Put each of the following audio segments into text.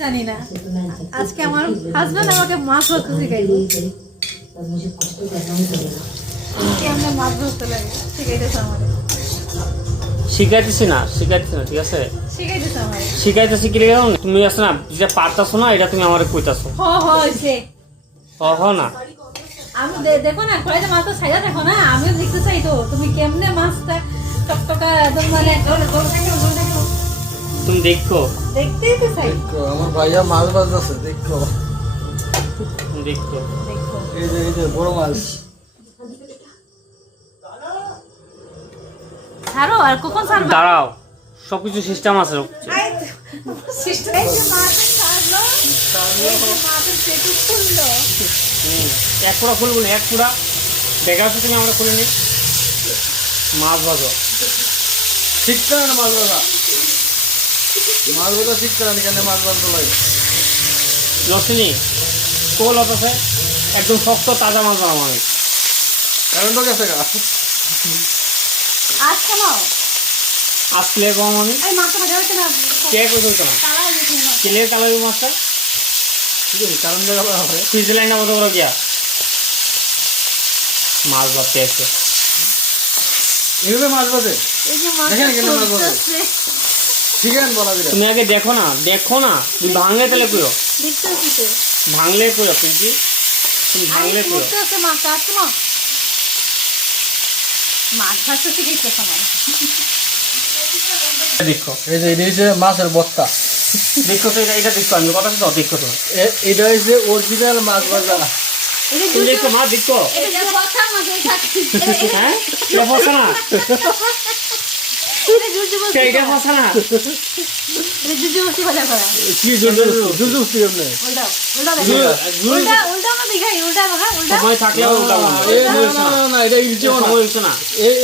জানি না আজকে আমার হাজবেন্ড আমাকে মাছ ধরতে শিখাইলো কেমনে মাছ ধরতে লাগে শিখাইতেছে আমাকে শিখাইতেছি না ঠিক আছে শিখাইতেছে আমাকে শিখাইতেছি কি রে তুমি আছে না যেটা পারতাছো না এটা তুমি আমারে কইতাছো হইছে না আমি দেখো না কড়াইতে মাছ তো ছাইড়া দেখো না আমিও দেখতে চাই তো তুমি কেমনে মাছটা টকটকা একদম মানে তুমি দেখো দেখতেই তো চাই দেখো আমার ভাইয়া মাছ ভাজতেছে দেখো দেখো দেখো এই যে বড় মাছ ছাড়ো আর কখন ছাড়বা দাঁড়াও সবকিছু সিস্টেম আছে সিস্টেম এই যে মাছ ছাড়লো এই যে মাছের পেটু খুললো এক পুরা খুলবো না এক পুরা দেখাচ্ছ তুমি আমরা খুলে নি মাছ ভাজো শিখতে না মাছ ভাজা শিখতে না কেন মাছ ভাজতে লাগে লসিনি কোল আছে একদম শক্ত তাজা মাছ বানাবো আমি কারণ তো গেছে গা আজ কেন আসলে কম আমি এই মাছটা ভাজা হচ্ছে না কে করতো না তারা হয়েছে না কেলের কালার মাছটা ঠিক আছে কারণ দেখা হবে সুইজারল্যান্ড মতো করে গিয়া মাছ ধরতে এসে এইভাবে মাছ ভাজে এই যে মাছ দেখেন কেন মাছ ভাজে ঠিক আছে বলা দিলে তুমি আগে দেখো না তুমি ভাঙলে তাহলে কইও দেখতেছি তো ভাঙলে কইও তুমি ভাঙলে কইও দেখতেছে মাছ আসছে না মাছ ভাজতে শিখেছে আমার দেখো এই যে এটা হচ্ছে মাছের বত্তা দেখো তো এটা দেখো আমি কথা তো দেখো তো এটা হচ্ছে অরিজিনাল মাছ ভাজা এটা তুমি দেখো মাছ দেখো এটা যে বসা মাছ ওই থাকে হ্যাঁ এটা ফসা না এটা জুজু বসা এটা ফসা না এটা জুজু বসা ভাজা করা কি জুজু কেমনে উল্টা উল্টা উল্টা আমরা দেখাই উল্টা ভাগা উল্টা সময় থাকলে উল্টা না এটা ইলচেও না হইছে না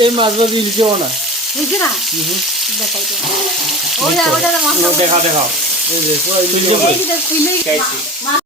এই মাছ ভাজি ইলচেও না বুঝছি না দেখাই তো ওটা মাছ দেখাও এই যে পুরো তুই যে এই যে খাইছি। মাছ